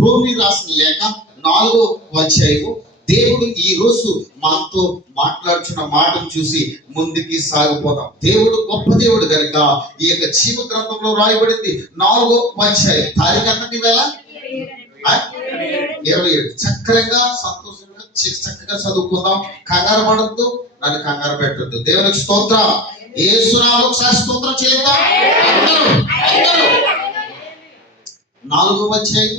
రోమి రాసిన లేఖ 4వ అధ్యాయము. దేవుడు ఈ రోజు మనతో మాట్లాడుచున్న మాటను చూసి ముందుకి సాగిపోతాం. దేవుడు గొప్ప దేవుడు కనుక ఈ యొక్క జీవ గ్రంథంలో రాయబడింది 4వ అధ్యాయం. తారీఖు ఎంతటి వేళ 27. చక్కగా సంతోషంగా చక్కగా చదువుకుందాం. కంగారు పడద్దు, నన్ను కంగారు పెట్టద్దు. దేవునికి స్తోత్రం. యేసునామములో ఒకసారి స్తోత్రం చెల్లిద్దాం. అందరూ 4వ అధ్యాయం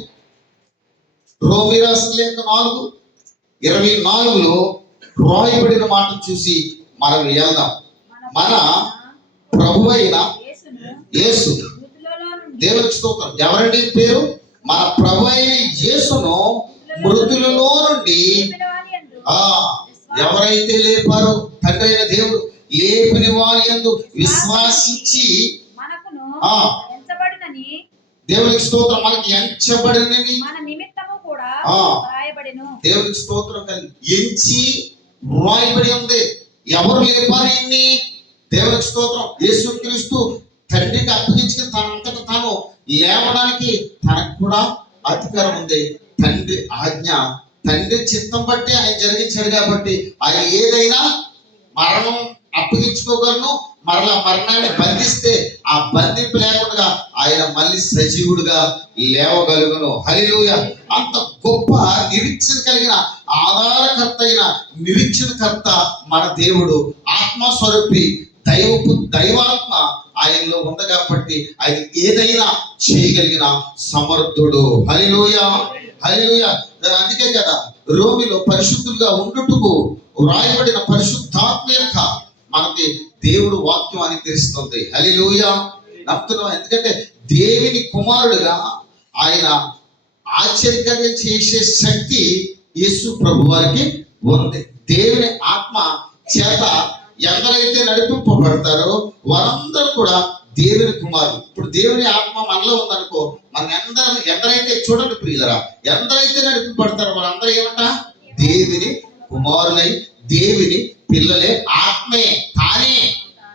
రోమీ రాసిన లేఖ 4:24లో రాయబడిన మాటను చూసి మనం వెళ్దాం. మన ప్రభు అయిన యేసు, దేవునికి స్తోత్రం. ఎవరండి పేరు? మన ప్రభు అయిన యేసును మృతులలో నుండి ఎవరైతే లేపారో, తండ్రి అయిన దేవుడు లేపిన వారి యందు విశ్వాసించి దేవునికి స్తోత్రం, మనకి ఎంచబడినని దేవునికి స్తోత్రం. ఎంచి రాయబడి ఉంది. ఎవరు లేపారు ఇన్ని? దేవునికి స్తోత్రం. యేసుక్రీస్తు తండ్రికి అప్పగించుకుని తనంతట తాను లేవడానికి తనకు కూడా అధికారం ఉంది. తండ్రి ఆజ్ఞ, తండ్రి చిత్తం బట్టి ఆయన జరిగించాడు కాబట్టి ఆయన ఏదైనా మరణం అప్పగించుకోగలను. మరలా మరణాన్ని బంధిస్తే ఆ బంధింపు లేకుండా ఆయన మళ్ళీ సజీవుడుగా లేవగలుగును. హల్లెలూయా. అంత గొప్ప నిరీక్షణ కలిగిన ఆధారకర్త అయిన నిరీక్షణకర్త మన దేవుడు. ఆత్మస్వరూపి దైవాత్మ ఆయనలో ఉంది కాబట్టి ఆయన ఏదైనా చేయగలిగిన సమర్థుడు. హల్లెలూయా, హల్లెలూయా. అందుకే కదా రోమిలో పరిశుద్ధులుగా ఉండుటకు రాయబడిన పరిశుద్ధాత్మ యొక్క మనకి దేవుడు వాక్యం అని తెలుస్తుంది. హల్లెలూయా. నమ్ముతున్నాం. ఎందుకంటే దేవుని కుమారుడుగా ఆయన ఆశ్చర్యకరంగా చేసే శక్తి యేసు ప్రభు వారికి ఉంది. దేవుని ఆత్మ చేత ఎందరైతే నడిపింపబడతారో వారందరూ కూడా దేవుని కుమారులు. ఇప్పుడు దేవుని ఆత్మ మనలో ఉందనుకో, మన ఎందరైతే చూడండి ప్రియులరా, ఎందరైతే నడిపింపబడతారో వారందరూ ఏమంట? దేవుని కుమారులై దేవుని పిల్లలే. ఆత్మే తానే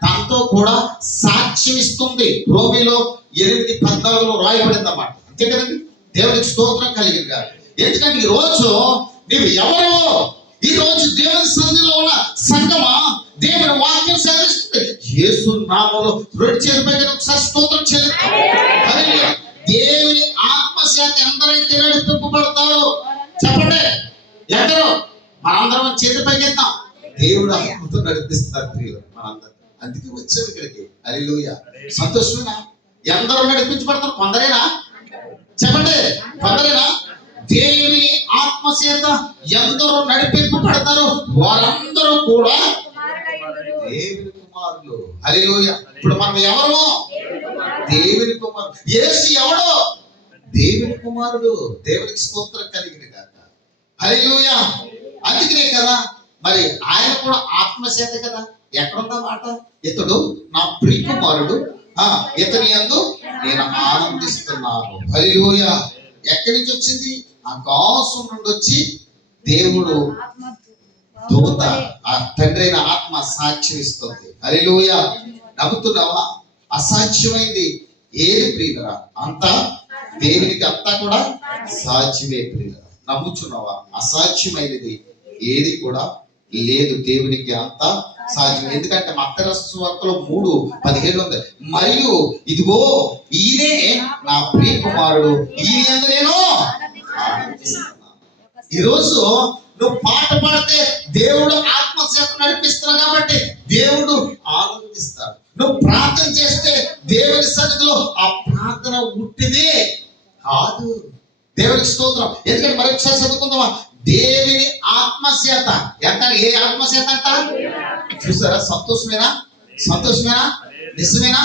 తనతో కూడా సాక్ష్యం ఇస్తుంది. రోమిలో 8:14లో రాయబడింది అన్నమాట. అంతే కదండి. దేవునికి స్తోత్రం కలిగింది కాదు. ఎందుకంటే ఈ రోజు నీవు ఎవరో, ఈ రోజు దేవుని సన్నిధిలో ఉన్న సంగమా దేవుని వాక్యం సెలవిస్తుంది. యేసు నామములో రెండు చేతులపై ఒకసారి స్తోత్రం చెల్లిద్దాం. దేవుని ఆత్మ చేత ఎందరైతే నడిపింపబడతారో చెప్పండి. ఎందరో? మనందరం చేతులపైకి ఎత్తాం. దేవుడు ఆత్మతో నడిపిస్తారు ప్రియులు మనందరం. అందుకే వచ్చాము ఇక్కడికి. హల్లెలూయా. సంతోషమేనా? ఎందరో నడిపించబడతారు? కొందరేనా? చెప్పండి, కొందరేనా? దేవుని ఆత్మ చేత ఎందరో నడిపింపబడతారు వారందరూ కూడా దేవుని కుమారులు. హల్లెలూయా. ఇప్పుడు మనం ఎవరో? దేవుని కుమారుడు. యేసు ఎవడో? దేవుని కుమారుడు. దేవునికి స్తోత్రం కలిగిన గాక. హల్లెలూయా. అందుకనే కదా మరి ఆయన కూడా ఆత్మచేత కదా. ఎక్కడున్న మాట? ఇతడు నా ప్రియ కుమారుడు, ఇతని యందు నేను ఆనందిస్తున్నాను. హల్లెలూయా. ఎక్కడి నుంచి వచ్చింది? ఆకాశం నుండి వచ్చి దేవుడు దూత, ఆ తండ్రి అయిన ఆత్మ సాక్ష్యం ఇస్తుంది. హల్లెలూయా. నమ్ముతున్నావా? అసాధ్యమైంది ఏది ప్రియులరా? అంతా దేవునికి అంతా కూడా సాధ్యమే ప్రియులరా. నమ్ముచున్నావా? అసాధ్యమైనది ఏది కూడా లేదు. దేవునికి అంతా సాధ్యం. ఎందుకంటే మత్తయి సువార్తలో 3:17 ఉంది. మరియు ఇదిగో ఈయనే నా ప్రియ కుమారుడు, ఈయన యందు నేను ఆనందిస్తున్నాను. ఈరోజు నువ్వు పాట పాడితే దేవుడు ఆత్మ చేత నడిపిస్తున్నావు కాబట్టి దేవుడు ఆనందిస్తాడు. నువ్వు ప్రార్థన చేస్తే దేవుని సన్నిధిలో ఆ ప్రార్థన ఉట్టిదే కాదు. దేవునికి స్తోత్రం. ఎందుకంటే మరొకసారి చదువుకుందామా? దేవుని ఆత్మచేత. ఎంత? ఏ ఆత్మచేత అంట? చూసారా? సంతోషమేనా? సంతోషమేనా? నిజమేనా?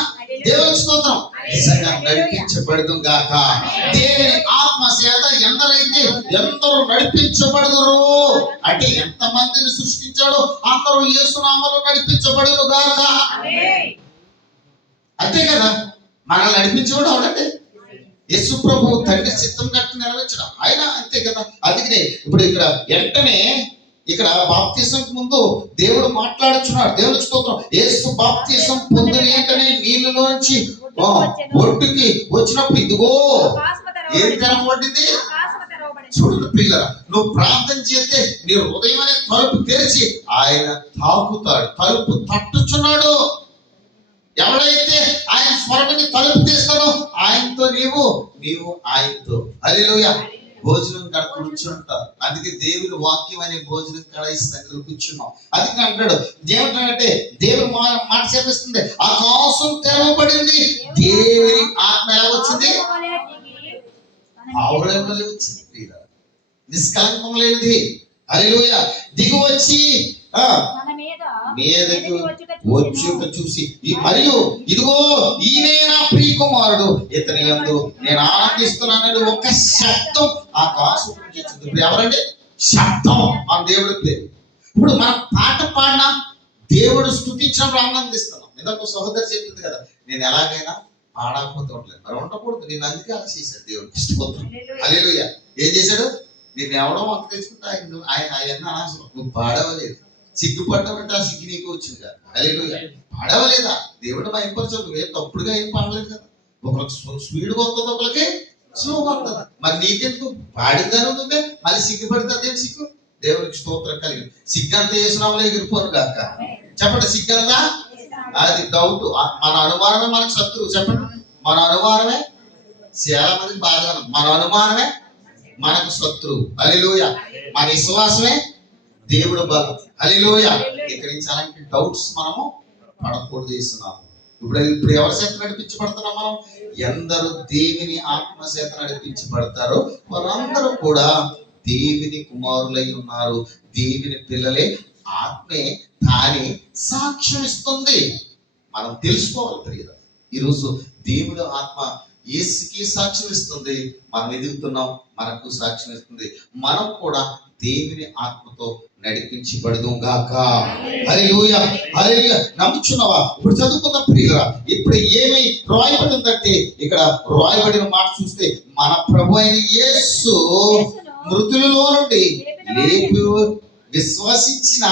దేవునికి స్తోత్రం. నిజంగా నడిపించబడదు గాక. దేవుని ఆత్మచేత ఎందరో నడిపించబడదురు అంటే ఎంతమందిని సృష్టించాడో అందరూ యేసు నామములో నడిపించబడును గాక. అంతే కదా. మనల్ని నడిపించేవాడు అవునండి యేసు ప్రభు. తండ్రి చిత్తం కట్టి నెరవేర్చడం ఆయన. అంతే కదా. అందుకనే ఇప్పుడు ఇక్కడ వెంటనే ఇక్కడ బాప్తిజం ముందు దేవుడు మాట్లాడుచున్నాడు. దేవునికి స్తోత్రం. యేసు బాప్తిజం పొందిన వెంటనే నీళ్ళలోంచి ఒడ్డుకి వచ్చినప్పుడు ఇదిగో ఏది తెరవబడింది? చూడండి ప్రియులారా, నువ్వు ప్రార్థన చేస్తే నీ హృదయం అనే తలుపు తెరిచి ఆయన తాకుతాడు, తలుపు తట్టుచున్నాడు. ఎవడైతే ఆయన స్వరమని తలుపు తీస్తాడో ఆయనతో నీవు ఆయనతో. హల్లెలూయా. భోజనం కాడ కూర్చుంటారు. అందుకే దేవుని వాక్యం అనే భోజనం కాడ సన్నిధిలో కూర్చున్నాం. అందుకే అంటాడు, ఏమంటాడంటే దేవుని మాట చేపిస్తుంది, ఆకాశం తెరవబడింది, దేవుని ఆత్మ ఎలా వచ్చింది? పావురంలో వచ్చింది. నిష్కలంకం లేనిది. హల్లెలూయా. దిగు వచ్చి మీదకి వచ్చుట చూసి మరియు ఇదిగో ఈయనే నా ప్రియ కుమారుడు, ఇతని యందు నేను ఆనందిస్తున్నానని ఒక శబ్దం ఆకాశం నుంచి వచ్చింది. ఇప్పుడు ఎవరండి? శబ్దం. మన దేవుడి పేరు. ఇప్పుడు మనం పాట పాడినా దేవుడు స్తుతించినప్పుడు ఆనందిస్తున్నాం. ఇందాక సహోదరు చెప్పింది కదా, నేను ఎలాగైనా పాడకపోతే ఉండలేదు, మరి ఉండకూడదు. నేను అందుకే అలా చేశాడు దేవుడు. ఇష్టపోతాను. హల్లెలూయా. ఏం చేశాడు? నేను ఎవడో వంక తెచ్చుకుంటే ఆయన అనవసరం. నువ్వు పాడవలేదు, సిగ్గుపడ్డావంటే ఆ సిగ్గు నీకు వచ్చింది కదా. హల్లెలూయా. పాడవలేదా? దేవుడు భయపరచదు. నువ్వేం తప్పుడుగా ఏం పాడలేదు కదా. ఒకరికి స్పీడ్ వస్తుంది, ఒకరికి స్లో వస్తుంది. మరి నీకెందుకు? పాడిందని ఉంటుందే, మళ్ళీ సిగ్గుపడితే అదేం సిగ్గు? దేవుడికి స్తోత్రం కలిగి సిగ్గంతా వేసినామలో ఎగిరిపోను కాక. చెప్పండి, సిగ్గంతా అది డౌట్. మన అనుమానమే మనకు శత్రువు. చెప్పండి, మన అనుమానమే చాలా మందికి బాధ. మన అనుమానమే మనకు శత్రువు. హల్లెలూయా. మన విశ్వాసమే దేవుడు బలం. హల్లెలూయా. ఇక్కడి నుంచి అలాంటి డౌట్స్ మనము పడకూడదు చేస్తున్నాము. ఇప్పుడు ఎవరి చేత నడిపించబడుతున్నాం మనం? ఎందరు దేవుని ఆత్మ చేత నడిపించబడతారో వారందరూ కూడా దేవుని కుమారులై ఉన్నారు, దేవుని పిల్లలే. ఆత్మే తానే సాక్ష్యం ఇస్తుంది. మనం తెలుసుకోవాలి ప్రియుల. ఈరోజు దేవుడు ఆత్మ యేసుకి సాక్ష్యం ఇస్తుంది. మనం ఎదుగుతున్నాం, మనకు సాక్ష్యం ఇస్తుంది. మనం కూడా దేవుని ఆత్మతో నడిపించబడదు గాక. హల్లెలూయా. హల్లెలూయా. నమ్ముచున్నావా? ఇప్పుడు చదువుకున్న ప్రియులరా, ఇప్పుడు ఏమి రాయబడిందంటే, ఇక్కడ రాయబడిన మాట చూస్తే, మన ప్రభు అయిన యేసు మృతులలో నుండి లేపి విశ్వసించిన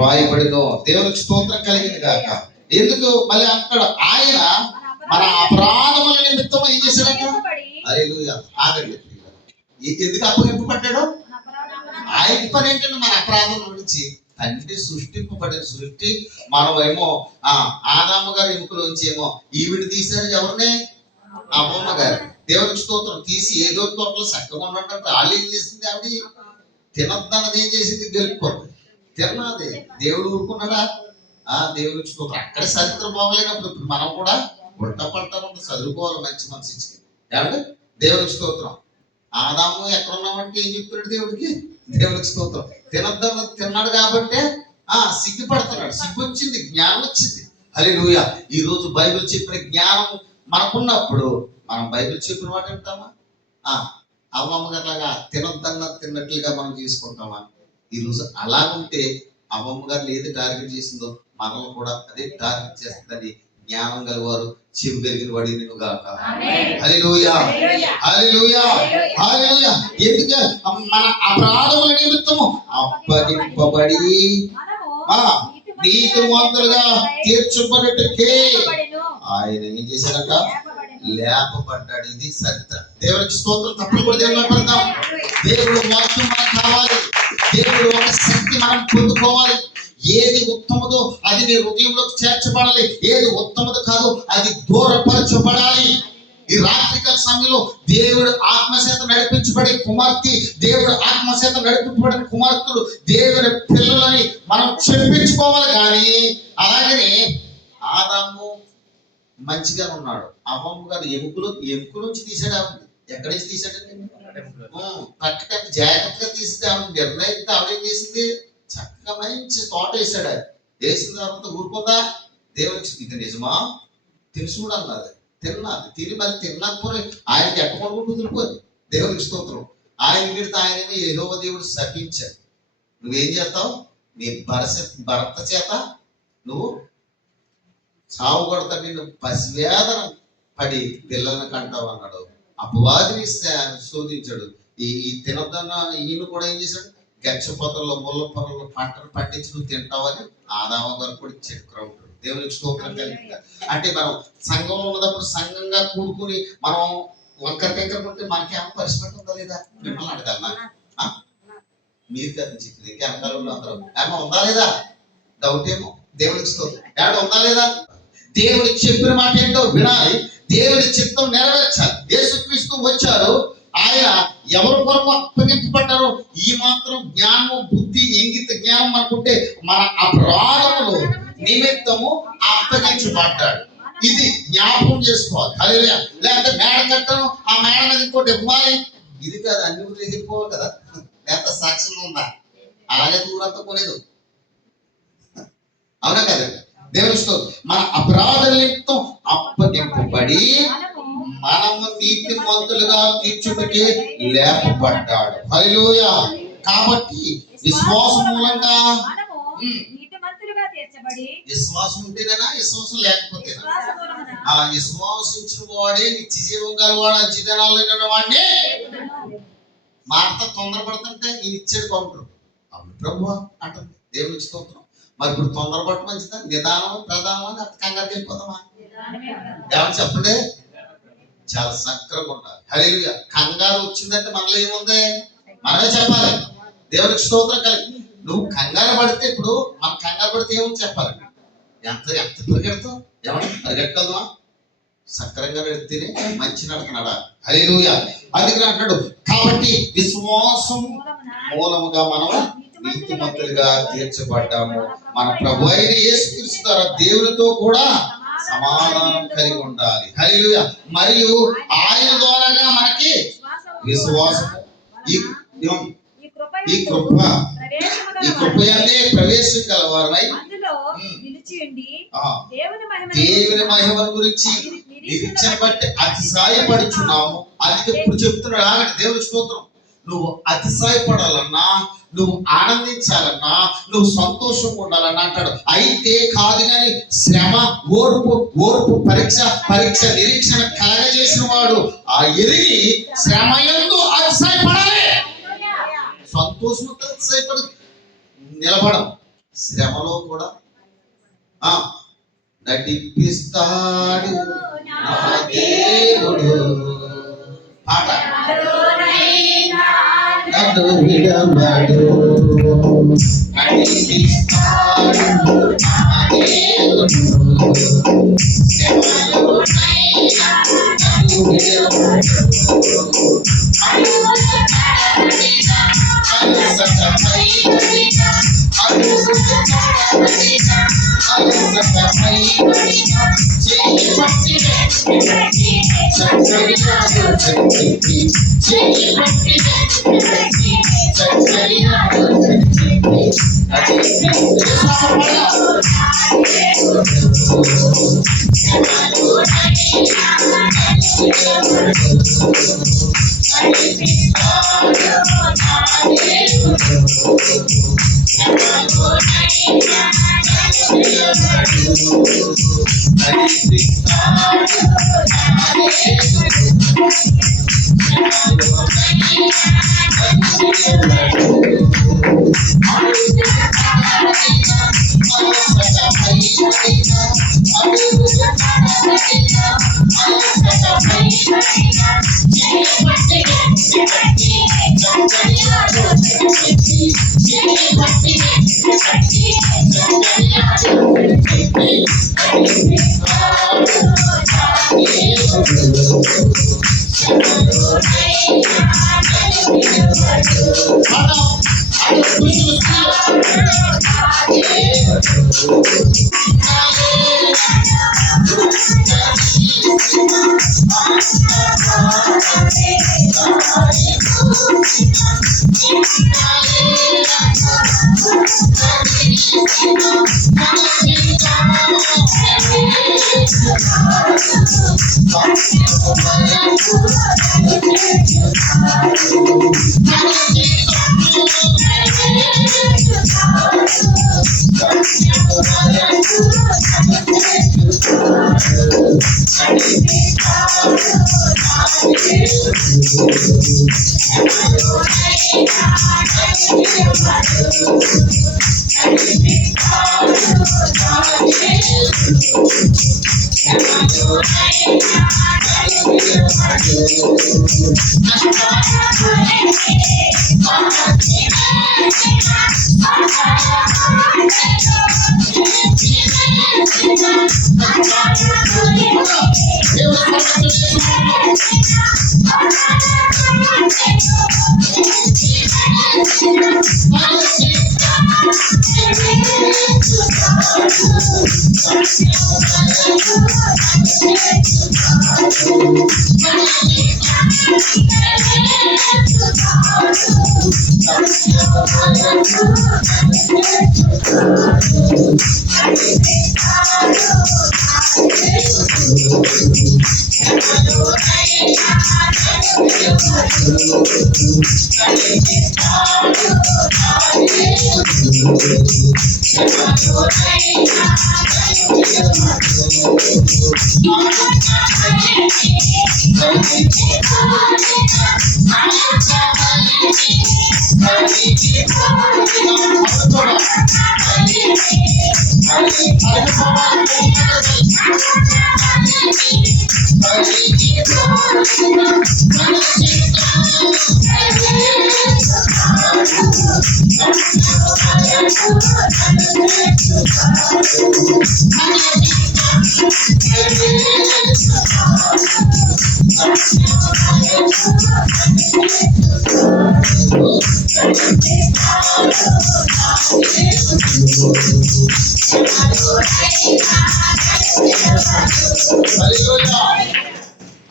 రాయబడినో. దేవునికి స్తోత్రం కలిగింది గాక. ఎందుకు మళ్ళీ అంటాడు? ఆయన మన అపరాధముల నిమిత్తం ఏం చేశాడంట? హల్లెలూయా. ఆగండి. ఎందుకు అప్పగింపబడ్డాడు? ఆయన పని ఏంటంటే మన అపరాధం నుంచి తండ్రి సృష్టింపబడిన సృష్టి. మనమేమో ఆదాము గారి ఎముకలోంచి ఏమో ఈవిడ తీశారు. ఎవరిని? అమ్మమ్మ గారు. దేవునికి స్తోత్రం. తీసి ఏదో తోటలో చక్కగా ఉన్నట్టు వాళ్ళు ఏం చేసింది? ఆవిడ తినొద్దన్నది ఏం చేసింది? గెలుపుకోండి తిన్నది. దేవుడు ఊరుకున్నాడా? దేవునికి స్తోత్రం. అక్కడ చరిత్ర బాగలేనప్పుడు ఇప్పుడు మనం కూడా ఉల్టా పల్టా చదువుకోవాలి మంచి మనసు ఇచ్చి. ఏమంటే దేవునికి స్తోత్రం. ఆదాము ఎక్కడ ఉన్నామంటే ఏం చెప్తున్నాడు దేవుడికి? దేవునికి స్తోత్రం. తినొద్దన్నది తిన్నాడు కాబట్టి సిగ్గుపడుతున్నాడు. సిగ్గు వచ్చింది, జ్ఞానం వచ్చింది. హల్లెలూయా. ఈ రోజు బైబిల్ చెప్పిన జ్ఞానం మనకున్నప్పుడు మనం బైబిల్ చెప్పిన మాట వింటామా? అవ్వమ్మ గారిలాగా తిన్నట్లుగా మనం చేసుకుంటామా? ఈరోజు అలాగుంటే అవ్వమ్మ గారు ఏది టార్గెట్ చేసిందో మనల్ని కూడా అదే టార్గెట్ చేస్తుందని జ్ఞానం గలవారు చెవి కలిగిన వాడి నేను గాక. హల్లెలూయా. హల్లెలూయా. హల్లెలూయా. ఎందుకు? మన అపరాధముల నిమిత్తము అప్పగింపబడి నీతిమంతులుగా తీర్చబడేటకే ఆయన ఏం చేశాడట? లేపబడ్డాడు. ఇది సత్య. దేవునికి స్తోత్రం. తప్పుడు కూడా దేవుని పడతాం. దేవుడు వాక్యం మనకు కావాలి. దేవుడు ఒక శక్తి మనం పొందుకోవాలి. ఏది ఉత్తమదో అది నీ హృదయంలోకి చేర్చబడాలి. ఏది ఉత్తమదో కాదు అది దూరపరచబడాలి. ఈ రాత్రికాల సమయంలో దేవుడు ఆత్మచేత నడిపించబడే కుమార్తె, దేవుడు ఆత్మచేత నడిపించబడిన కుమార్తెలు, దేవుని పిల్లలని మనం చెప్పించుకోవాలి. కానీ అలాగనే ఆదాము మంచిగా ఉన్నాడు. అమ్మమ్మ గారు ఎముక నుంచి తీసాడు. ఆవిడ ఎక్కడ నుంచి తీసాడండి? కరెక్ట్గా జాగ్రత్తగా తీస్తే ఆవిడ నిర్ణయితే ఆవిడ ఏం చేసింది? చక్కగా మంచి తోట వేసాడు. వేసిన తర్వాత ఊరుకుందా? దేవునికి ఇది నిజమా? తెలుసుడు అన్నది. తిన్నది. తిని మరి తిన్నప్పుడు ఆయనకి ఎక్కకుండా కుదిరిపోదు. దేవునికి స్తోత్రం. ఆయన పెడితే ఆయనమే యెహోవా దేవుడు శపించాడు. నువ్వేం చేస్తావు? నీ భర్త చేత నువ్వు చావు కొడతా, నిన్ను పసివేదన పడి పిల్లల్ని కంటావు అన్నాడు. అపవాదిని శోధించాడు. ఈ తినొద్దన్న ఈయన కూడా ఏం చేశాడు? గచ్చ పొదల్లో ముళ్ళ పొదల్లో పంటను పండించి నువ్వు తింటావని ఆదాము గారు కూడా ఇచ్చాడు క్రౌడ్. దేవునికి స్తోత్రం కలిగింది. అంటే మనం సంఘంలో ఉన్నప్పుడు సంఘంగా కూడుకుని మనం వంకర టెంకర ఉంటే మనకేమో పరిస్థితి ఉందా లేదా? మిమ్మల్ని అడగాలనా? మీరు కదా చెప్పింది, ఇంకా వెనకాలంలో అందరూ ఏమో ఉందా లేదా? డౌట్ ఏమో. దేవునికి స్తోత్రం. ఏడ ఉందా లేదా? దేవుడు చెప్పిన మాట ఏంటో వినాలి, దేవుని చిత్తం నెరవేర్చాలి. యేసుక్రీస్తు వచ్చారు, ఆయన ఎవరి కొరకు అప్పగించబడ్డారో ఈ మాత్రం జ్ఞానం, బుద్ధి, ఇంగిత జ్ఞానం మనకుంటే మన అపరాధములు నిమిత్తము అప్పగించబడ్డాడు. ఇది జ్ఞాపకం చేసుకోవాలి. హల్లెలూయా. లేకపోతే మేడ కట్టను, ఆ మేడ మీద ఇంకోటి ఇవ్వాలి, ఇది కాదు. అన్ని వదిలేసిపోవాలి కదా. లేకపోతే సాక్ష్యం ఉందా? అలాగే దూరంతా కొనేదు. అవునా కదా? దేవునితో మన అపరాధ నిమిత్తం అప్పగింపబడి మనము నీతిమంతులుగా తీర్చుటకే లేపబడ్డాడు. హల్లెలూయా. కాబట్టి విశ్వాసం మూలంగా విశ్వాసం ఉంటేనేనా, విశ్వాసం లేకపోతేనా? ఆ విశ్వాసించిన వాడే నిత్య జీవం గలవాడు, అంచితనాలు వాడిని. మాట తొందరపడుతుంటే ఈయన ఇచ్చాడు కౌంటర్. అవును ప్రభు అంటుంది. దేవునికి స్తోత్రం. మరి ఇప్పుడు తొందరపడటం మంచిదా, నిదానం ప్రధానం అని అర్థం కంగారుకి వెళ్ళిపోతామా? ఏమని చెప్పండి, చాలా సక్రంగా ఉండాలి. హల్లెలూయా. కంగారు వచ్చిందంటే మనలో ఏముంది? మనమే చెప్పాలి. దేవునికి స్తోత్రం కలిగి. నువ్వు కంగారు పడితే, ఇప్పుడు మనం కంగారు పడితే ఏమని చెప్పాలి? ఎంత ఎంత పరిగెడతావు? ఏమన్నా పరిగెట్టగలవా? సక్రంగా పెడితేనే మంచి నడకనడా. హల్లెలూయా. అందుకని అంటాడు, కాబట్టి విశ్వాసం మూలముగా మనం నీతిమంతులుగా తీర్చబడ్డాము. మన ప్రభు అయిన యేసుక్రీస్తు ద్వారా దేవునితో కూడా సమాధానం కలిగి ఉండాలి. హల్లెలూయా. మరియు ఆయన ద్వారాగా మనకి విశ్వాసము, ఈ కృపయందే ప్రవేశం కలవారమై దేవుని మహిమ గురించి నిరీక్షణ బట్టి అతిశయపడుచున్నాము. అందుకే ఇప్పుడు చెప్తున్నాడు, ఆగండి. దేవుని స్తోత్రం. నువ్వు అతిశయపడాలన్నా, నువ్వు ఆనందించాలన్నా, నువ్వు సంతోషంగా ఉండాలన్నా అంటాడు. అయితే కాదు కానీ శ్రమ, ఓర్పు పరీక్ష నిరీక్షణ కలగజేసిన వాడు ఆ ఎరిగి శ్రమయందు అతిశయపడాలి. సంతోషంతో అతిశయపడి నిలబడం, శ్రమలో కూడా నటిపిస్తాడు నా దేవుడు. పాట నన్ను విడవడు, నటిపిస్తాడు నా దేవుడు. శ్రమలోనైనా నన్ను విడవడు,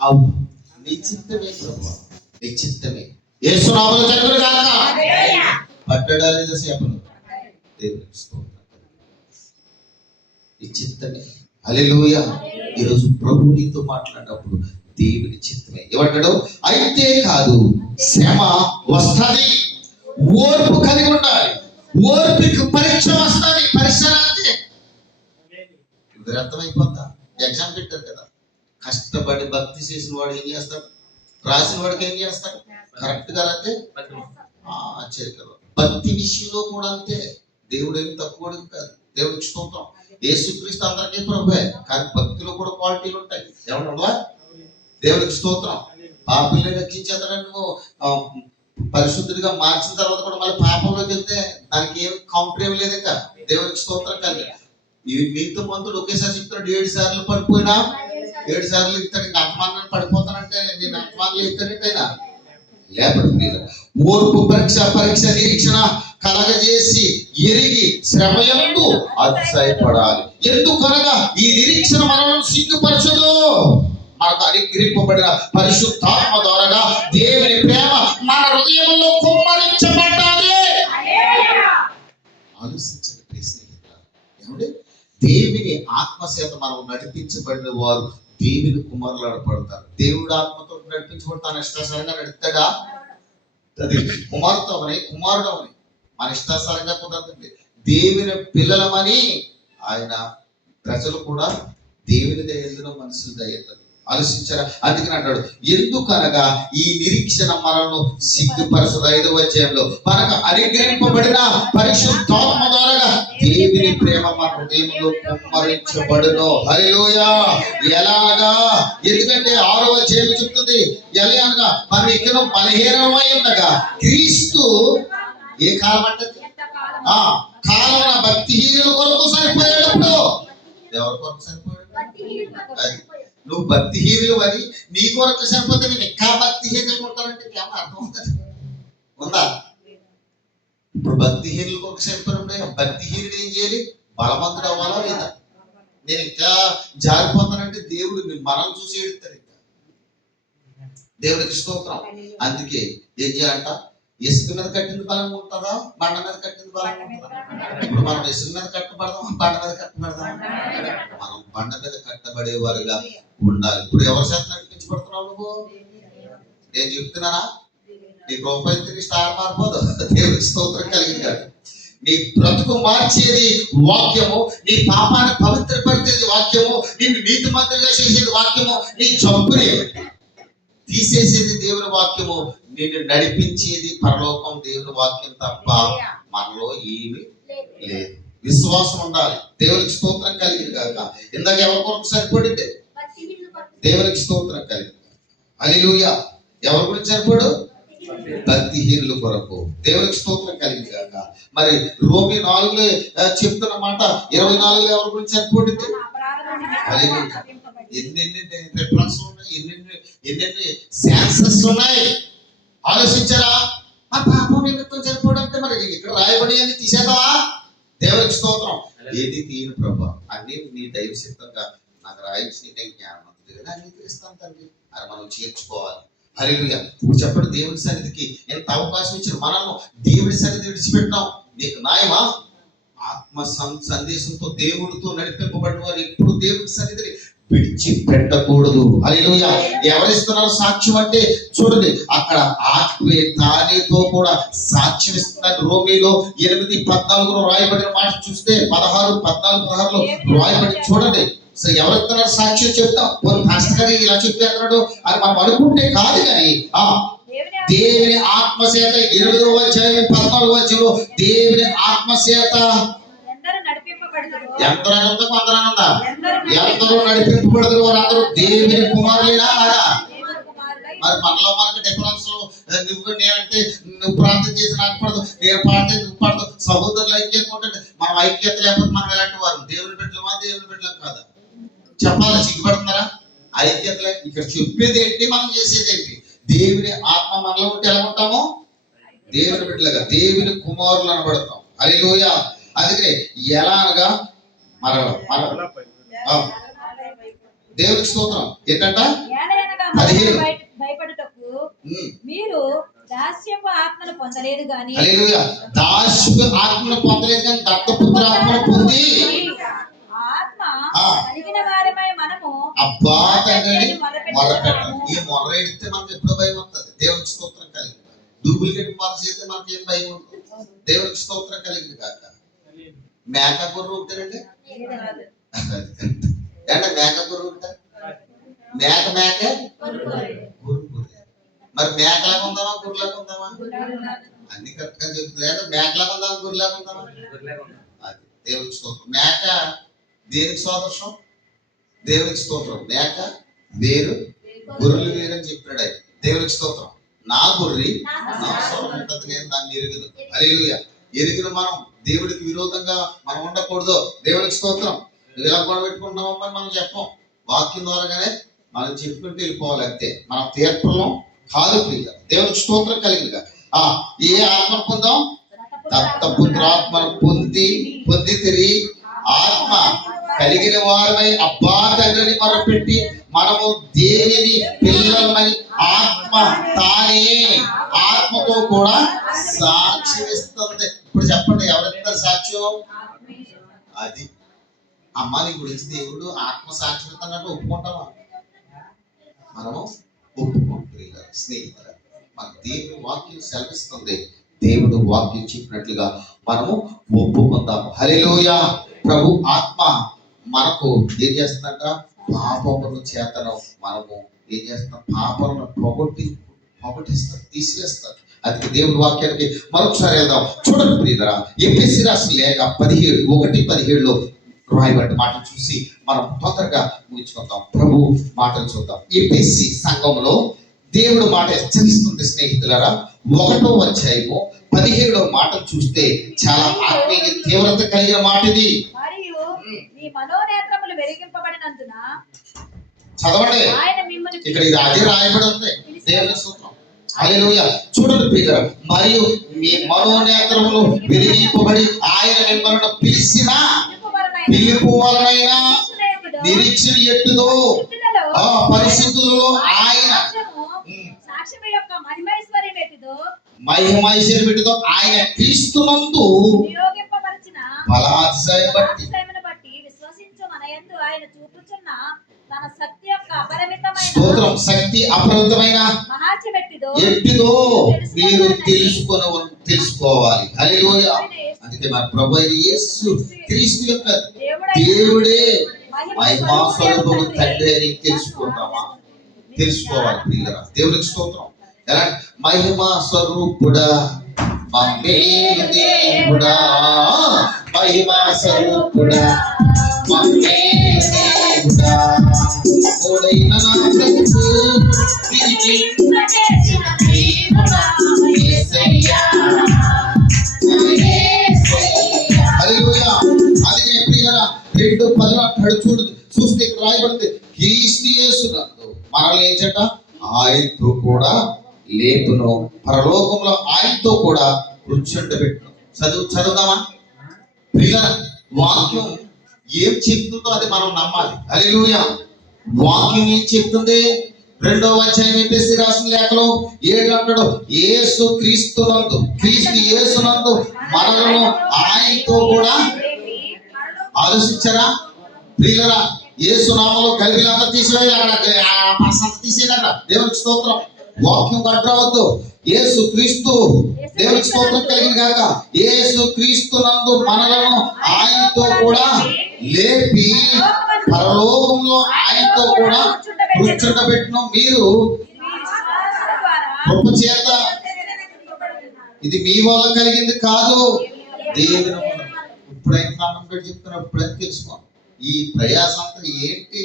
అవును, నీ చిత్తమే ప్రభువా, నీ చిత్తమే. యేసు నామములో జరుగును గాక. పట్టడా లేదా సేపలు దేవునికి స్తోత్రం. నీ చిత్తమే. హల్లెలూయా. ఈరోజు ప్రభు నీతో మాట్లాడినప్పుడు దేవుని చిత్తమే. ఏమంటాడు? అయితే కాదు, శ్రమ వస్తుంది, ఓర్పు కలిగి ఉండాలి. ఓర్పుకి పరీక్ష వస్తుంది. పరీక్ష రాస్తే ఇది అర్థమైపోతా. ఎగ్జామ్ పెట్టారు కదా, కష్టపడి భక్తి చేసిన వాడు ఏం చేస్తాడు? రాసిన వాడికి ఏం చేస్తాడు? కరెక్ట్ గా రాస్తే ఆశ్చర్యకరం. భక్తి విషయంలో కూడా అంతే. దేవుడు ఏమి తక్కువ కాదు. దేవుడికి స్తోత్రం. యేసుక్రీస్తు అందరికీ ప్రభువే, కానీ భక్తిలో కూడా క్వాలిటీలు ఉంటాయి. ఏమన్నా? దేవుడికి స్తోత్రం. పాపుల్ని రక్షించేతను నువ్వు పరిశుద్ధుడిగా మార్చిన తర్వాత కూడా మళ్ళీ పాపంలోకి వెళ్తే దానికి ఏం కౌంటర్ ఏమి లేదు. ఇంకా దేవుడికి స్తోత్రం. కానీ మీతో మంతుడు ఒకేసారి చెప్తాడు 7 సార్లు పడిపోయినా 7 సార్లు ఇస్తాడు. ఇంకా అంతమానం పడిపోతానంటే నేను అంతమానం ఇస్తానంటేనా లేపటి. ఓర్పు పరీక్ష నిరీక్షణ కలగజేసి ఎరిగి శ్రమయందు అతిశయపడాలి. ఎందుకనగా ఈ నిరీక్షణ మనల్ని సిగ్గుపరచదు. మనకు అనుగ్రహింపబడిన పరిశుద్ధాత్మ ద్వారా దేవుని ప్రేమ మన హృదయంలో కుమ్మరించబడ్డాలి. ఆలోచించండి ప్రియ స్నేహితులారా. ఏమండి? దేవుని ఆత్మచేత మనం నడిపించబడిన వారు దేవుని కుమారులాడపడతారు. దేవుడు ఆత్మతో నడిపించబడతాను. ఇష్టాసారంగా నడుస్తాడా? అది కుమారుడు అవని మన ఇష్టాసారంగా కుదరదండి. దేవుని పిల్లలమని ఆయన ప్రజలు కూడా దేవుని దయందులో మనుషులు దయ్యందులు ఆలోచించారా? అందుకని అంటాడు, ఎందుకనగా ఈ నిరీక్షణ మనను సిగ్గుపరచదు. 5వ అధ్యాయంలో మనకు అనుగ్రహింపబడిన పరిశుద్ధాత్మ ద్వారా దేవుని ప్రేమ మన హృదయంలో కుమ్మరించబడును. హల్లెలూయా. ఎలాగా? ఎందుకంటే 6వ అధ్యాయం చెప్తుంది ఎలాగా మనం ఇక్కడ బలహీనమై ఉండగా క్రీస్తు ఏ కాలం అంటది? కాలం భక్తిహీనుల కొరకు సరిపోయేటప్పుడు ఎవరి కొరకు సరిపోయాడు? నువ్వు భక్తిహీనులు అని నీ కొరకు సరిపోతే నేను ఇంకా భక్తిహీనులు ఉంటానంటే ఏమో అర్థం అవుతుంది ఉందా? ఇప్పుడు భక్తిహీనుల కొరకు సరిపోయినప్పుడు భక్తిహీనుడు ఏం చేయాలి? బలవంతుడు అవ్వాలా లేదా? నేను ఇంకా జారిపోతానంటే దేవుడు మనల్ని చూసి ఏడుతాడు. ఇంకా దేవుడికి స్తోత్రం. అందుకే ఏం చేయాలంట? ఇసుక మీద కట్టింది బలంగా ఉంటుందా? బండ మీద కట్టింది బలంగా ఉంటుందా? ఇప్పుడు మనం ఇసుక మీద కట్టబడదాం, బండ మీద కట్టబడదాం? మనం బండ మీద కట్టబడేవారుగా ఉండాలి. ఇప్పుడు ఎవరి చేత నడిపించబడుతున్నావు నువ్వు? నేను చెప్తున్నానా? నీ రూపాయలు తిరిగి స్టార్ మారిపోదు. దేవుడికి స్తోత్రం కలిగింది కాదు. నీ బ్రతుకు మార్చేది వాక్యము, నీ పాపాన్ని పవిత్రపరిచేది వాక్యము, నిన్ను నీతిమంతులుగా చేసేది వాక్యము, నీ జబ్బుని తీసేసేది దేవుని వాక్యము, నిన్ను నడిపించేది పరలోకం దేవుని వాక్యం తప్ప మనలో ఏమీ లేదు. విశ్వాసం ఉండాలి. దేవునికి స్తోత్రం కలిగింది కాక. ఇందాక ఎవరి కొరకు సరిపడింది? దేవునికి స్తోత్రం కలిగింది. హల్లెలూయా. ఎవరి గురించి సరిపడు? భక్తిహీనుల కొరకు. దేవునికి స్తోత్రం కలిగింది కాక. మరి రోమి 4లో చెప్తున్న మాట 24లో ఎవరి గురించి సరిపడింది? ఎన్నెన్ని రిఫరెన్స్ ఉన్నాయి, ఎన్నెన్ని సెన్సెస్ ఉన్నాయి. ఆలోచించారా? ఆ పాపం నిమిత్తం సరిపోవడంటే మరి ఇక్కడ రాయబడి అని తీసేద్దామా? దేవునికి స్తోత్రం. ఏది తీయను ప్రభా, అన్ని నీ దైవ సిద్ధంగా నాకు రాయించి జ్ఞానం అంగీకరిస్తాను తండ్రి అని మనం చేర్చుకోవాలి. హల్లెలూయా. ఇప్పుడు చెప్పండి, దేవుడి సన్నిధికి ఎంత అవకాశం ఇచ్చిన మనము దేవుడి సన్నిధి విడిచిపెట్టాం. నీకు న్యాయమా? ఆత్మ సందేశంతో దేవుడితో నడిపింపబడిన వారు ఇప్పుడు దేవుడి సన్నిధిని విడిచిపెట్టకూడదు. హల్లెలూయా. ఎవరిస్తున్నారు సాక్ష్యం అంటే చూడండి, అక్కడ ఆత్మే తానేతో కూడా సాక్ష్యం ఇస్తున్నారు. రోమీలో 8:14 రాయబడిన మాట చూస్తే 16, 14, 16లో రాయబడి చూడండి. సో ఎవరిస్తున్నారు సాక్ష్యం? చెప్తాం పాస్టర్ గారు ఇలా చెప్పేస్తున్నాడు అని మనం అనుకుంటే కాదు. కానీ దేవుని ఆత్మచేత 8వ అధ్యాయం 14వ వచనంలో దేవుని ఆత్మచేత ఎందరో నడిపింపబడతారు వారందరూ దేవుని కుమారులేనా కాదా? మరి మనలో మనకు డిఫరెన్స్, నువ్వు నేనంటే నువ్వు ప్రార్థన చేసి నాకు పడదు, నేను పాడితే నువ్వు పడదు. సహోదరులు ఐక్యత ఉంటే మనం ఐక్యత లేకపోతే మనం ఎలాంటి వారు? దేవుని బిడ్డలమా దేవుని బిడ్డలం కాదా? చెప్పాలి. సిగ్గుపడుతున్నారా? ఐక్యత ఇక్కడ చెప్పేది ఏంటి, మనం చేసేది ఏంటి? దేవుని ఆత్మ మనలో ఉంటే ఎలా ఉంటామో దేవుని బిడ్డలుగా, దేవుని కుమారులు అనబడతాం. హల్లెలూయా. అందుకనే ఎలా అనగా మరల దేవునికి స్తోత్రం. ఏంటంట? 15 భయపడుటకు మీరు దాస్యపు ఆత్మను పొందలేదు గాని. హల్లెలూయా. దాస్యపు ఆత్మను పొందలేదు కానీ దత్తపుత్ర ఆత్మను పొంది ఆత్మ కలిగిన వారమై మనము అబ్బా తండ్రి మొరపెట్టాలి. ఈ మొర్ర ఎడితే మనకు ఎప్పుడో భయం వస్తుంది. దేవునికి స్తోత్రం కలిగింది. డూప్లికేట్ మొర చేస్తే మనకి ఏం భయం ఉంటుంది. దేవునికి స్తోత్రం కలిగింది కాక. మేక గుర్రు ఉంటారండి అంటే మేక గుర్రు ఉంటారు. మేక గుర్రు. మరి మేకలాగా ఉందామా గుర్రెలాగా ఉందామా? అన్ని కరెక్ట్ గా చెప్తుంది. అంటే మేకలాగా ఉందామా గుర్రెలాగా ఉందామా? అది దేవునికి స్తోత్రం. మేక దేనికి సోదర్శం? దేవునికి స్తోత్రం. మేక వేరు, గొర్రెలు వేరు అని చెప్పాడు ఆయన. దేవునికి స్తోత్రం. నా గొర్రె నా స్వరం ఉంటుంది, నేను దాన్ని ఎరుగుదు. హల్లెలూయా. ఎరిగిన మనం దేవుడికి విరోధంగా మనం ఉండకూడదు. దేవునికి స్తోత్రం. నువ్వు ఎలా గొడవ పెట్టుకుంటున్నామో మనం చెప్పం. వాక్యం ద్వారాగానే మనం చెప్పుకుంటూ వెళ్ళిపోవాలి అంతే. మనం తీర్పంలో కాదు ప్రియ. దేవునికి స్తోత్రం కలిగినగా. ఏ ఆత్మను పొందాం? దత్తపుత్రాత్మను పొంది తిరిగి ఆత్మ కలిగిన వారమై అబ్బా తండ్రిని మొరపెట్టి మనము దేవుని పిల్లలమని ఆత్మ తానే ఆత్మతో కూడా సాక్ష్యం ఇస్తుంది. ఇప్పుడు చెప్పండి, ఎవరెంత సాక్ష్యం? అది అమ్మాని గురించి దేవుడు ఆత్మ సాక్ష్యం ఇస్తున్నట్టు ఒప్పుకుంటామా? మనము ఒప్పుకుంటున్నారు. స్నేహితుల మన దేవుని వాక్యం సెలవిస్తుంది. దేవుడు వాక్యం చెప్పినట్లుగా మనము ఒప్పుకుందాము. హల్లెలూయా. ప్రభు ఆత్మ మనకు ఏం చేస్తుందంట? పాపమును చేతను మనము ఏం చేస్తున్నాం? పాపమును పోగొట్టిస్తారు, తీసివేస్తారు. అందుకే దేవుడి వాక్యానికి మరొకసారి వెళ్దాం. చూడండి ప్రియులారా, ఎఫెసీ రాసిన లేఖ 17:1-17లో రాయబడిన మాటలు చూసి మనం తొందరగా ముగించుకుందాం. ప్రభు మాటలు చూద్దాం. ఎఫెసీ సంఘంలో దేవుడు మాట హెచ్చరిస్తుంది స్నేహితులారా. 1వ అధ్యాయము 17వ మాటలు చూస్తే చాలా ఆత్మీయ తీవ్రత కలిగిన మాట ఇది. చదవండి. ఇక్కడ ఇది అదే రాయబడి ఉంది. దేవుని సూత్రం. హల్లెలూయా. చూడండి ప్రియులారా, మరియు మీ మనోనేత్రములు వెలిగింపబడి ఆయన మిమ్మల్ని పిలిచిన పిలుపు వలనైన నిరీక్షణ ఎట్టుదో పరిశుద్ధులలో ఆయన మహిమైశ్వర్యం పెట్టుదో ఆయన క్రీస్తునందు బలాతిశయం బట్టి స్తోత్రం. శక్తి అపరిమితమైన ఎట్టిదో మీరు తెలుసుకోవాలి. హల్లెలూయా. అందుకే మన ప్రభు అయిన యేసు క్రీస్తు యొక్క దేవుడైన దేవుడే మహిమ మహిమా స్వరూపము స్వరూపుడైన తండ్రి అని తెలుసుకుంటామా? తెలుసుకోవాలి ప్రియులారా. దేవునికి స్తోత్రం. ఎలా? మహిమా స్వరూపుడా, మమ్మేలు దేవుడా, మహిమా స్వరూపుడా, మమ్మేలు దేవుడా, ఓడైన నా బ్రతుకు చేసిన ప్రేమగా యేసయ్యా, యేసయ్యా. హల్లెలూయా. అందుకే ప్రియులారా 2:10 అంటాడు చూస్తే ఇక్కడ రాయబడింది, క్రీస్తు యేసునందు మనల్ని ఏం చేట ఆయనతో కూడా లేపును, పరలోకంలో ఆయనతో కూడా కూర్చుండబెట్టును. చదువుదామా ప్రియులారా? వాక్యం ఏం చెప్తుందో అది మనం నమ్మాలి. హల్లెలూయా. వాక్యం ఏం చెప్తుంది? 2వ అధ్యాయం ఎఫెసీ రాసిన లేఖలో 7 అంటాడు, యేసు క్రీస్తు యేసునందు మనలను ఆయనతో కూడా ఆలోచించారా ప్రియులారా? యేసు నామములో గలిబిలంతా తీసివేయాలి, అక్కడ సంత తీసేయాలి. అక్కడ దేవునికి స్తోత్రం. వాక్యం కట్టవద్దు. యేసు క్రీస్తు, దేవునికి స్తోత్రం కలిగిన గాక. యేసు క్రీస్తు నందు మనలను ఆయనతో కూడా లేపి పరలోకంలో ఆయనతో కూడా కూర్చుండబెట్టును. మీరు కృప చేత, ఇది మీ వల్ల కలిగింది కాదు, దేవుని వల్ల. ఇప్పుడైనా కారణం పెట్టి చెప్తున్నా, ఇప్పుడైనా తెలుసుకోండి. ఈ ప్రయాసం అంతా ఏంటి?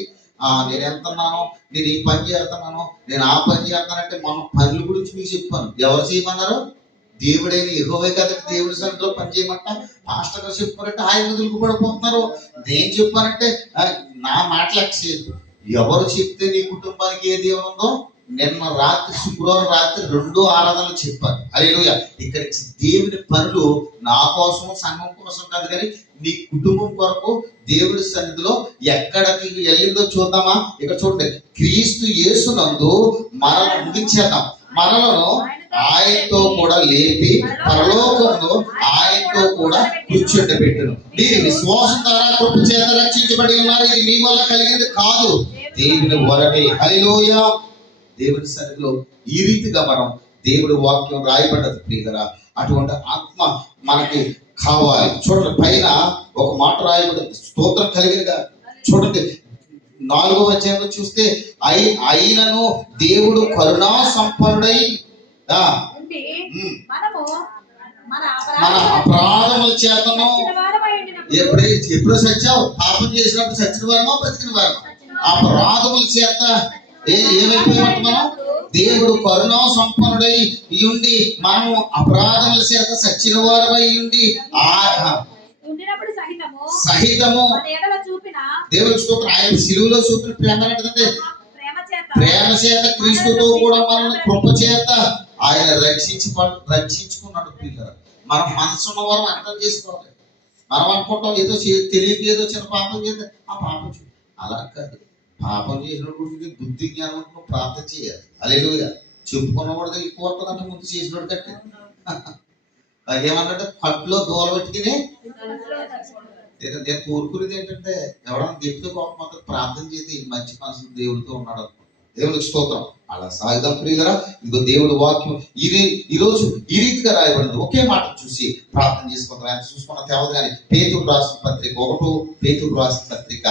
నేను వెళ్తున్నాను, నేను ఈ పని చేస్తున్నాను, నేను ఆ పని చేస్తానంటే మన పనుల గురించి మీకు చెప్పాను. ఎవరు చేయమన్నారు? దేవుడైన యెహోవా కదా దేవుడి సన్నిధిలో పని చేయమంట. పాస్టర్ గారు చెప్పారంటే ఆయన దులుకుపడిపోతున్నారు. నేను చెప్పానంటే నా మాట లక్ష్యం. ఎవరు చెప్తే నీ కుటుంబానికి ఏది ఉందో, నిన్న రాత్రి శుక్రవారం రాత్రి 2 ఆరాధనలు చెప్పాను. హల్లెలూయా. ఇక్కడికి దేవుని పనులు నా కోసం, సంఘం కోసం కాదు, కానీ నీ కుటుంబం కొరకు దేవుడి సన్నిధిలో ఎక్కడికి వెళ్ళిందో చూద్దామా? ఇక్కడ చూడండి, క్రీస్తు యేసునందు మనల్ని ముగించేద్దాం. మనలను ఆయనతో కూడా లేపి పరలోకంలో ఆయనతో కూడా కూర్చుండబెట్టును. మీరు విశ్వాసం ద్వారా కృప చేత రక్షించబడి ఉన్నారు. ఇది మీ వల్ల కలిగింది కాదు, దేవుని వరమే. హల్లెలూయా. దేవుని సన్నిధిలో ఈ రీతిగా మనం దేవుడి వాక్యం రాయబడ్డది ప్రియులారా. అటువంటి ఆత్మ మనకి కావాలి. చూడండి, పైన ఒక మాట రాయబడింది, స్తోత్రం కలిగినగా. చూడండి 4వ అధ్యాయంలో చూస్తే, అయినను దేవుడు కరుణా సంపన్నుడై మన అపరాధముల చేతను. ఎప్పుడో సచ్చావు? పాపం చేసినప్పుడు చచ్చిన వారమా బ్రతికిన వారమా? అపరాధముల చేత ఏమైపోయామంట మనం? దేవుడు కరుణా సంపన్నుడై ఉండి మనము అపరాధముల చేత సచ్చిన వారమై ఉండి సహితము దేవుడి స్తోత్రం. ఆయన శిలువలో చూపిన ప్రేమ ఏంటంటే, ప్రేమ చేత క్రీస్తుతో కూడా మనల్ని కృప చేత ఆయన రక్షించుకున్నాడు పిల్లలు. మనం మనసున్న వారు అర్థం చేసుకోవాలి. మనం అనుకుంటాం ఏదో తెలియక ఏదో చిన్న పాపం చేస్తే ఆ పాపం అలా కాదు. పాపం చేసినప్పుడు బుద్ధి జ్ఞానం ప్రార్థన చేయాలి. హల్లెలూయా. చెప్పుకున్నవాడు ఎక్కువ వస్తుందంటే ముందు చేసినోడు కట్టే అదేమన్నట్టు కట్టులో దూల పెట్టుకుని. నేను కోరుకునేది ఏంటంటే, ఎవడన్నా చెప్తే కోపం మాత్రం ప్రార్థన చేసి మంచి మనసు దేవుడితో ఉన్నాడు అనుకుంటా. దేవుడికి స్తోత్రం. అలా సాగుదాం ప్రియులారా. ఇదిగో దేవుడి వాక్యం ఈరోజు ఈ రీతిగా రాయబడింది. ఒకే మాట చూసి ప్రార్థన చేసుకుంటాం. ఆయన చూసుకున్న తేవదు కానీ పేతురు రాసిన పత్రిక 1 పేతురు రాసిన పత్రిక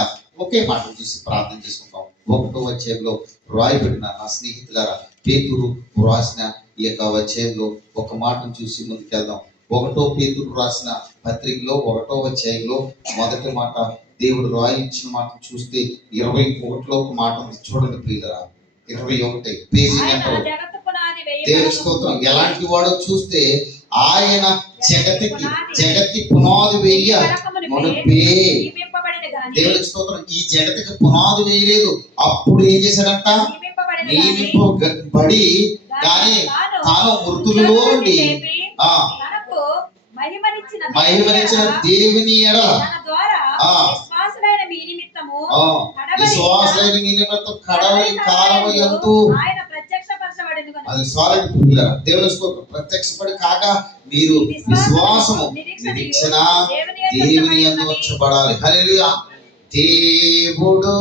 ఒకే మాట చూసి ప్రార్థన చేసుకుంటాం. 1వ అధ్యాయంలో రాయబడిన నా స్నేహితులారా, పేతురు రాసిన ఈ యొక్క అధ్యాయంలో ఒక మాటను చూసి ముందుకెళ్దాం. 1 పేతురు రాసిన పత్రికలో 1వ అధ్యాయంలో మొదటి మాట, దేవుడు రాయించిన మాట చూస్తే 21లో ఒక మాట చూడండి ప్రియులారా. 21 పేజీ నెంబర్. దేవుని స్తోత్రం. ఎలాంటి వాడో చూస్తే, ఆయన జగతి పునాది వేయ మునిపే. దేవునికి స్తోత్రం. ఈ జగతికి పునాది వేయలేదు, అప్పుడు ఏం చేశాడంట? నియమింపబడి కానీ తాను మృతులలో నుండి మహిమనిచ్చిన దేవుని ఎడల విశ్వాసులైన మీ నిమిత్తం కడవరి కాలము యందు అది సాలిడ్ పిల్లరా. దేవుని స్తోత్రం. ప్రత్యక్షపడి కాక మీరు విశ్వాసము నిరీక్షణ దేవుని యందు ఉంచబడాలి. హల్లెలూయా. దేవుడు